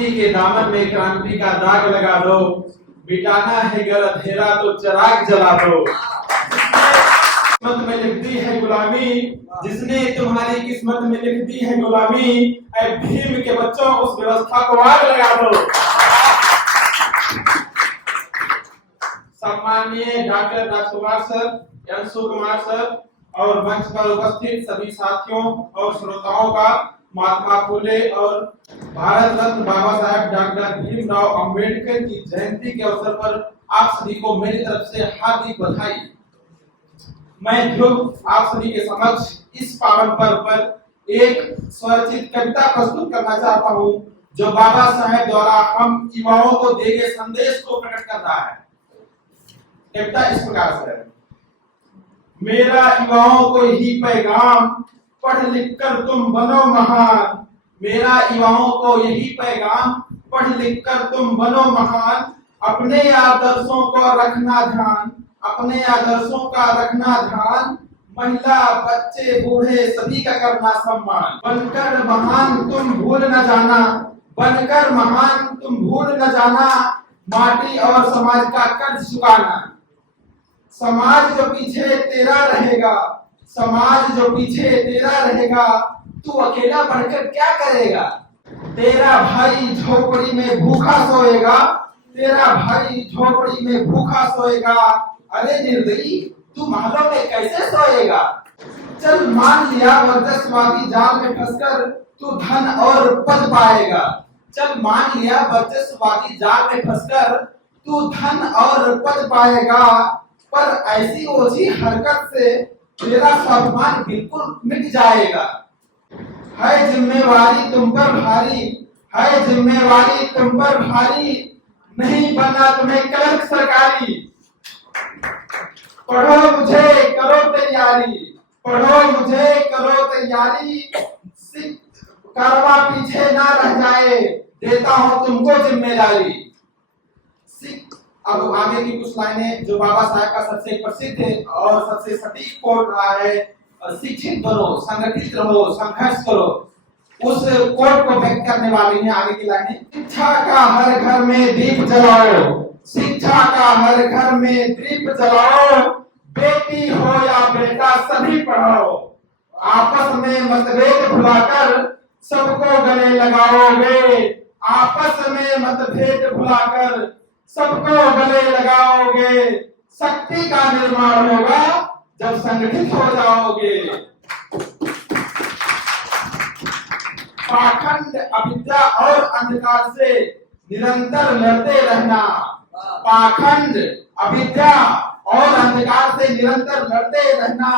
शांति के दामन में क्रांति का दाग लगा दो, मिटाना है गर अंधेरा तो चिराग जला दो। किस्मत में लिख दी है गुलामी, जिसने तुम्हारी किस्मत में लिख दी है गुलामी, ऐ भीम के बच्चों उस व्यवस्था को आग लगा दो। सम्माननीय डॉक्टर राजकुमार सर, अंशु कुमार सर और मंच पर उपस्थित सभी साथियों और श्रोताओं का महात्मा फुले और भारत रत्न बाबा साहेब डॉक्टर भीमराव अंबेडकर की जयंती के अवसर पर आप सभी को मेरी तरफ से हार्दिक बधाई। मैं ध्रुव आप सभी के समक्ष इस पावन पर्व पर एक स्वरचित कविता प्रस्तुत करना चाहता हूं, जो बाबा साहेब द्वारा हम युवाओं को दिए गए संदेश को प्रकट कर रहा है। कविता इस प्रकार से है। मेरा युवाओं को यही पैगाम, पढ़ लिख कर तुम बनो महान। मेरा युवाओं को यही पैगाम, पढ़ लिख कर तुम बनो महान। अपने आदर्शों को रखना ध्यान, अपने आदर्शों का रखना ध्यान। महिला बच्चे बूढ़े सभी का करना सम्मान। बनकर महान तुम भूल न जाना, बनकर महान तुम भूल न जाना। माटी और समाज का कर्ज चुकाना। समाज जो पीछे तेरा रहेगा, समाज जो पीछे तेरा रहेगा, तू अकेला बढ़कर क्या करेगा। तेरा भाई झोपड़ी में भूखा सोएगा, तेरा भाई झोपड़ी में भूखा सोएगा। अरे निर्दयी तू महलों में कैसे सोएगा। चल मान लिया वर्चस्ववादी जाल में फंसकर तू धन और पद पाएगा। चल मान लिया वर्चस्ववादी जाल में फंसकर तू धन और पद पाएगा। पर ऐसी ओछी हरकत से तेरा स्वाभिमान बिल्कुल मिट जाएगा। है जिम्मेवारी तुम पर भारी, है जिम्मेवारी तुम पर भारी। नहीं बना तुम्हें क्लर्क सरकारी। पढ़ो मुझे करो तैयारी, पढ़ो मुझे करो तैयारी। कारवा पीछे ना रह जाए, देता हूं तुमको जिम्मेदारी। अब आगे की कुछ लाइनें जो बाबा साहब का सबसे प्रसिद्ध और सबसे सटीक कोट रहा है, शिक्षित बनो, संगठित रहो, संघर्ष करो, उस कोट को व्यक्त करने वाली हैं आगे की लाइनें। शिक्षा का हर घर में दीप जलाओ, शिक्षा का हर घर में दीप जलाओ। बेटी हो या बेटा सभी पढ़ाओ। आपस में मतभेद भुलाकर सबको गले लगाओगे। आपस में मतभेद भुलाकर सबको गले लगाओगे। शक्ति का निर्माण होगा जब संगठित हो जाओगे। पाखंड अविद्या और अंधकार से निरंतर लड़ते रहना। पाखंड अविद्या और अंधकार से निरंतर लड़ते रहना।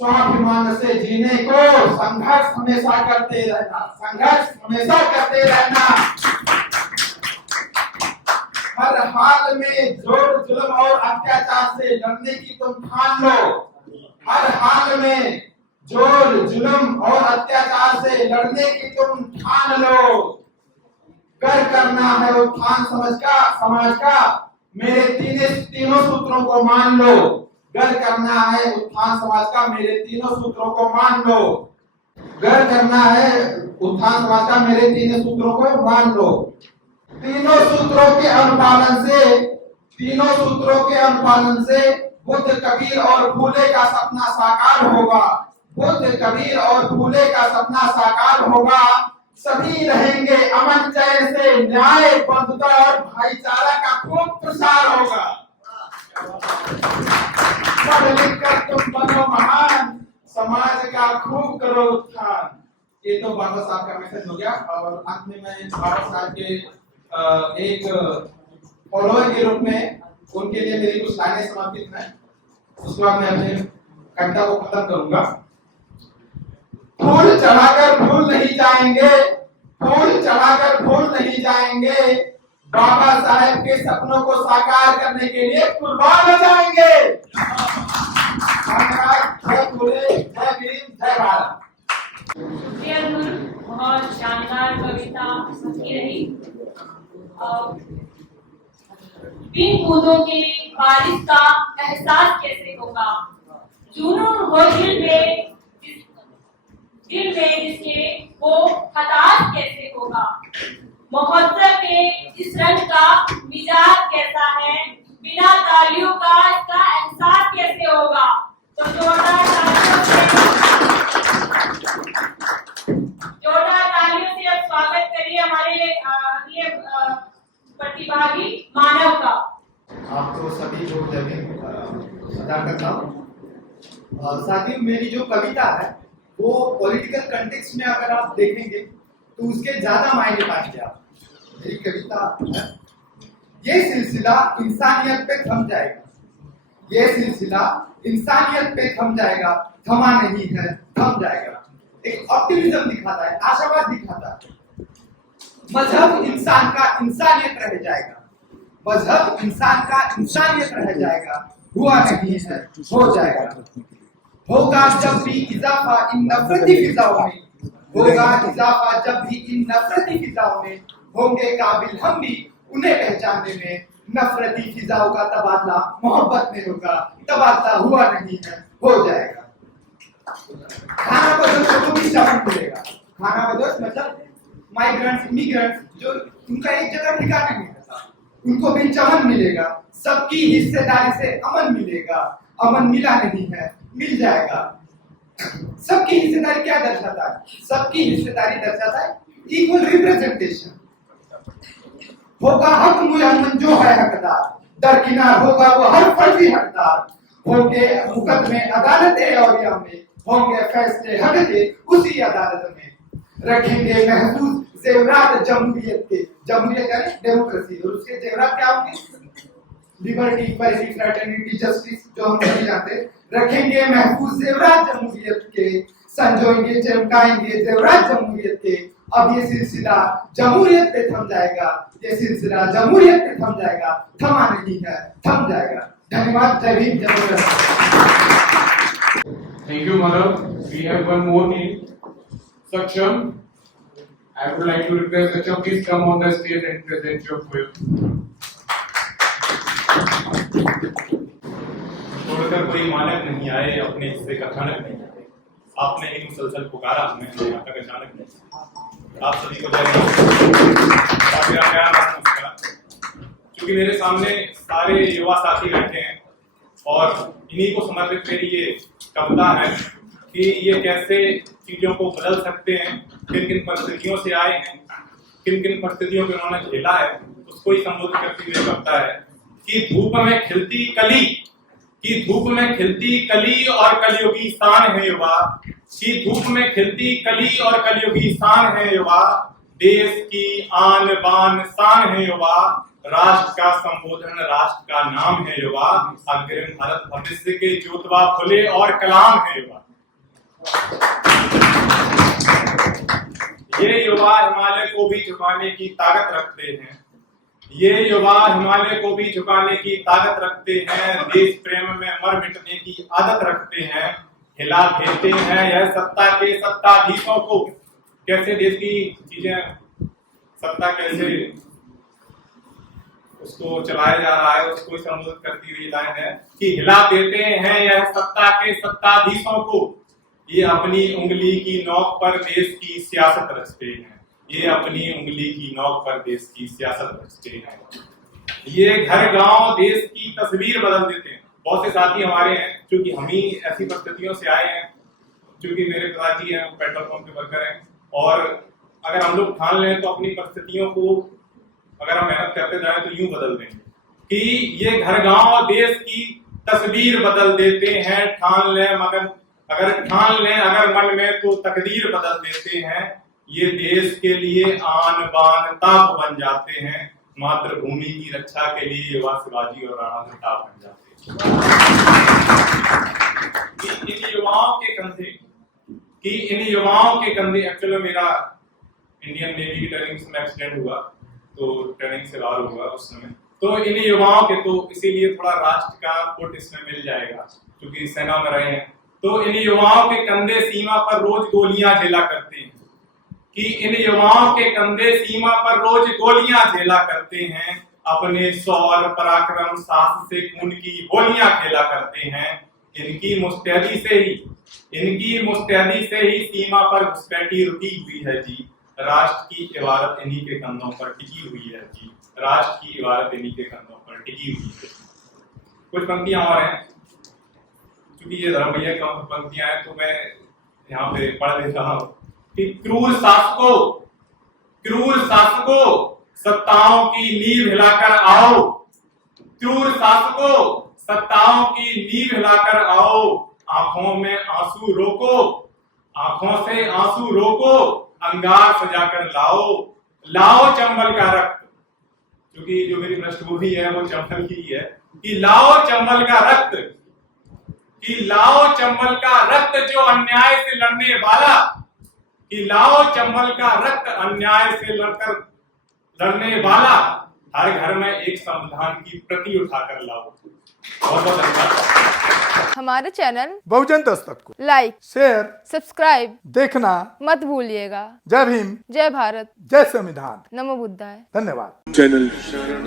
स्वाभिमान से जीने को संघर्ष हमेशा करते रहना, संघर्ष हमेशा करते रहना। हर हाल में जोर जुल्म और अत्याचार से लड़ने की तुम ठान लो। हर हाल में जोर जुल्म और अत्याचार से लड़ने की तुम ठान लो। कर करना है उत्थान समाज का, मेरे तीनों सूत्रों को मान लो। कर करना है उत्थान समाज का, मेरे तीनों सूत्रों को मान लो। कर करना है उत्थान समाज का, मेरे तीनों सूत्रों को मान लो। तीनों सूत्रों के अनुपालन से बुद्ध कबीर और फूले का सपना साकार होगा। बुद्ध कबीर और फूले का सपना साकार होगा। सभी रहेंगे अमन चैन से, न्याय बंधुता और भाईचारा का खूब प्रसार होगा। पढ़ लिख कर तुम बनो महान, समाज का खूब करो उत्थान। ये तो बाबा साहब का मैसेज हो गया और अंत में मैं बाबा साहब के एक फॉलोअर के रूप में उनके लिए मेरी कुछ लाइनें समर्पित हैं। उसके बाद मैं अपने कविता को खत्म करूंगा। फूल चढ़ाकर भूल नहीं जाएंगे, फूल चढ़ाकर भूल नहीं जाएंगे। बाबा साहेब के सपनों को साकार करने के लिए कुर्बान हो जाएंगे। जय फूले, जय भीम, जय भारत। बहुत शानदार कविता रही। बिन बूंदों के बारिश का एहसास कैसे होगा। जुनून हो दिल में जिसके वो हताश कैसे होगा। महोत्सव के इस रंग का मिजाज कैसा है, बिना तालियों का इसका एहसास कैसे होगा। तो जोरदार तालियों से अब स्वागत करिए हमारे ये प्रतिभागी मानव का। आप तो सभी को अदा करता हूँ। साथियों, मेरी जो कविता है वो पॉलिटिकल कंटेक्स्ट में अगर आप देखेंगे तो उसके ज्यादा मायने पाएंगे आप। मेरी कविता है, ये सिलसिला इंसानियत पे थम जाएगा, ये सिलसिला इंसानियत पे थम जाएगा, थमा नहीं है थम जाएगा। एक ऑप्टिमिज्म दिखाता है, आशावाद दिखाता है। मजहब इंसान का इंसानियत रह जाएगा, मजहब इंसान का इंसानियत रह जाएगा, हुआ नहीं है हो जाएगा। होगा जब भी इजाफा इन नफरती फिजाओं में, होगा इजाफा जब भी इन नफरती फिजाओं में, होंगे काबिल हम भी उन्हें पहचानने में। नफरती फिजाओं का तबादला मोहब्बत में होगा, तबादला हुआ नहीं है हो जाएगा। खाना बदल तो भी चमन मिलेगा, खाना बदल मतलब माइग्रेंट्स इमिग्रेंट्स जो उनका एक जगह ठिकाना नहीं रहता, उनको भी चमन मिलेगा। सबकी हिस्सेदारी से अमन मिलेगा, अमन मिला नहीं है मिल जाएगा। सबकी हिस्सेदारी क्या दर्शाता है? सबकी हिस्सेदारी दर्शाता है इक्वल रिप्रेजेंटेशन। होगा हक मुयम्मन जो है हकदार, दरकिनार होगा वो हर फर्जी हकदार। होंगे मुकदमे अदालत औरिया में, होंगे फैसले हक के उसी अदालत में। रखेंगे महफूज जेवरात जमहूरियत के, जमहूरियत यानी डेमोक्रेसी, और उसके जेवरात क्या होंगे? लिबर्टी, इक्वालिटी, फ्रेटर्निटी, जस्टिस, जो हम सभी जानते हैं। रखेंगे महफूज जेवरात जमहूरियत के, संजोएंगे चमकाएंगे जेवरात जमहूरियत के। अब ये सिलसिला जमहूरियत पे थम जाएगा, ये सिलसिला जमहूरियत पे थम जाएगा, थमा नहीं है थम जाएगा। धन्यवाद। जय भीम, जय Bharat. Thank you, Madhav. We have one more name, Saksham. I would like to request Saksham, please come on the stage and present your poem. छोड़कर कोई मानक नहीं आए, अपने हिस्से का खनक नहीं आए। आपने ही मुसलसल पुकारा हमें, यहाँ तक अचानक नहीं। आप सभी को मेरा प्यार नमस्कार। क्योंकि मेरे सामने सारे युवा साथी बैठे हैं और इन्हीं को समर्पित मेरी ये कविता है कि ये कैसे चीजों को बदल सकते हैं, किन किन परिस्थितियों से आए हैं, किन किन परिस्थितियों को उन्होंने झेला है, उसको ही संबोधित करती हुए कविता है कि धूप में खिलती कली, कि धूप में खिलती कली और कलयुगी शान है युवा, कि धूप में खिलती कली और कलयुगी शान है युवा। देश की आन बान शान है युवा, राष्ट्र का संबोधन राष्ट्र का नाम है युवा। अग्रिम भारत भविष्य के ज्योतिबा फुले और कलाम है युवा। ये युवा हिमालय को भी झुकाने की ताकत रखते हैं, ये युवा हिमालय को भी झुकाने की ताकत रखते हैं। देश प्रेम में मर मिटने की आदत रखते हैं, हिला देते हैं यह सत्ता के सत्ताधीशों को। कैसे देश की चीजें, सत्ता कैसे उसको चलाया जा रहा है, उसको संबोधित करती हुई लाइन है कि हिला देते हैं यह सत्ता के सत्ताधीशों को। ये अपनी उंगली की नोक पर देश की सियासत रचते हैं, ये अपनी उंगली की नोक पर देश की सियासत रचते हैं। ये घर गांव देश की तस्वीर बदल देते हैं। बहुत से साथी हमारे हैं क्योंकि हम ही ऐसी परिस्थितियों से आए हैं, क्योंकि मेरे पिताजी हैं पेट्रोल पंप के वर्कर हैं, और अगर हम लोग ठान लें तो अपनी परिस्थितियों को अगर हम मेहनत करते जाए तो यूं बदल देंगे कि ये घर गांव देश की तस्वीर बदल देते हैं। ठान लें मगर अगर मन में तो तकदीर बदल देते हैं। ये देश के लिए आन बान ताप बन जाते हैं, मातृभूमि की रक्षा के लिए युवा शिवाजी और राणा प्रताप बन जाते हैं। इन युवाओं के कंधे एक्चुअली मेरा इंडियन नेवी की ट्रेनिंग में एक्सीडेंट हुआ, तो ट्रेनिंग से बाहर हुआ उस समय। तो इन युवाओं के, तो इसीलिए थोड़ा राष्ट्र का पुट इसमें मिल जाएगा क्योंकि सेना में रहे हैं। तो इन युवाओं के कंधे सीमा पर रोज गोलियां झेला करते हैं, कि इन युवाओं के कंधे सीमा पर रोज गोलियां झेला करते हैं। अपने शौर्य पराक्रम साहस से खून की होलियां खेला करते हैं। इनकी मुस्तैदी से ही सीमा पर घुसपैठी रुकी हुई है जी। राष्ट्र की इबारत इन्हीं के कंधों पर टिकी हुई है जी, राष्ट्र की इबारत इन्हीं के कंधों पर टिकी हुई है। कुछ पंक्तियां और हैं, क्योंकि ये धर्म भैया कम पंक्तियां हैं तो मैं यहाँ पे पढ़ देता हूँ कि क्रूर शासकों सत्ताओं की नींव हिलाकर आओ, क्रूर शासकों सत्ताओं की नींव हिलाकर आओ, आंखों में आंसू रोको, आंखों से आंसू रोको, अंगार सजाकर लाओ चंबल का रक्त, क्योंकि जो मेरी पृष्ठभूमि है वो चंबल की है, कि लाओ चंबल का रक्त, कि लाओ चंबल का रक्त जो अन्याय से लड़ने वाला, कि लाओ चंबल का रक्त अन्याय से लड़ने वाला, हर घर में एक संविधान की प्रति उठाकर लाओ। बहुत बहुत धन्यवाद। हमारे चैनल बहुजन दस्तक को लाइक, शेयर, सब्सक्राइब देखना मत भूलिएगा। जय भीम, जय भारत, जय संविधान। नमो बुद्धाय। धन्यवाद। चैनल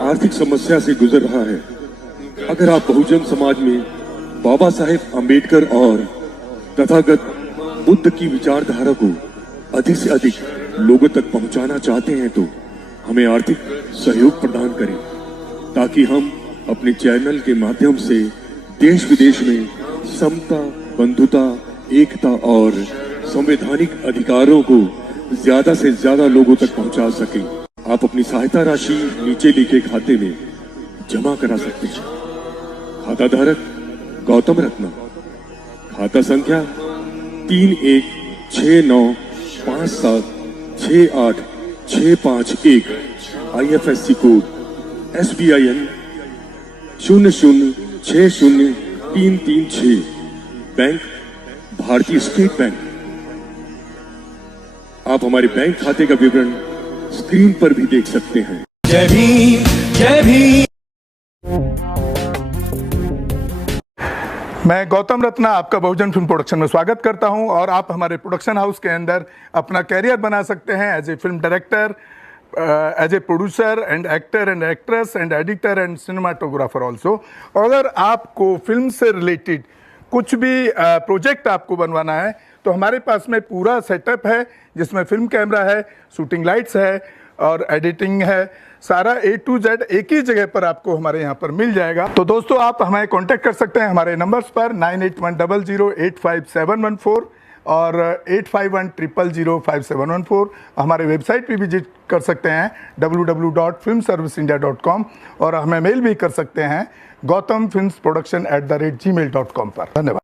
आर्थिक समस्या से गुजर रहा है। अगर आप बहुजन समाज में बाबा साहेब अम्बेडकर और तथागत बुद्ध की विचारधारा को अधिक से अधिक लोगों तक पहुंचाना चाहते हैं तो हमें आर्थिक सहयोग प्रदान करें, ताकि हम अपने चैनल के माध्यम से देश विदेश में समता, बंधुता, एकता और संवैधानिक अधिकारों को ज्यादा से ज्यादा लोगों तक पहुंचा सकें। आप अपनी सहायता राशि नीचे लिखे खाते में जमा करा सकते हैं। खाता धारक गौतम रत्ना, खाता संख्या 3169576865 IFSC कोड SBIN 0060336, बैंक भारतीय स्टेट बैंक। आप हमारे बैंक खाते का विवरण स्क्रीन पर भी देख सकते हैं। जय भीम, जय भीम। मैं गौतम रत्ना आपका बहुजन फिल्म प्रोडक्शन में स्वागत करता हूं और आप हमारे प्रोडक्शन हाउस के अंदर अपना कैरियर बना सकते हैं as a film director, as a producer and actor and actress and editor and cinematographer also. अगर आपको फिल्म से रिलेटेड कुछ भी प्रोजेक्ट आपको बनवाना है तो हमारे पास में पूरा सेटअप है, जिसमें फिल्म कैमरा है, शूटिंग लाइट्स है और एडिटिंग है। सारा A to Z एक ही जगह पर आपको हमारे यहाँ पर मिल जाएगा। तो दोस्तों आप हमें कांटेक्ट कर सकते हैं हमारे नंबर्स पर 9810085714 और 8510005714। हमारे वेबसाइट पे विजिट कर सकते हैं www.filmserviceindia.com और हमें मेल भी कर सकते हैं gautamfilmsproduction@gmail.com पर। धन्यवाद।